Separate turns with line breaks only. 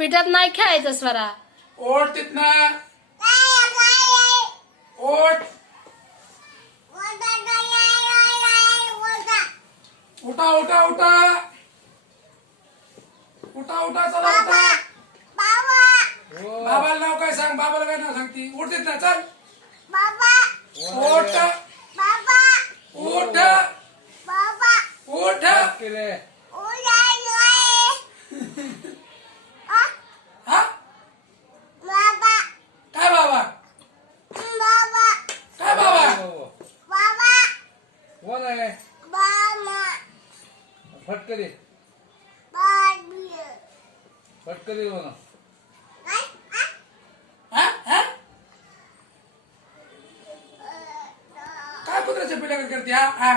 पिठात नाही खेळायचं स्वरा.
ओढ तिथनं. ओढ उठा उठा उठा. उठा उठा चला उठा. बाबाला नाव काय सांग? बाबाला काय नाव सांगती? उठ तिथनं चल.
हो
उठ. उठ. उठ
केले
हा काय बाबा काय बाबा
कोण आहे? फटकरी. फटकरी कोण?
हा हा काय कुत्र्याच्या पिढ्याकडे करते? हा हा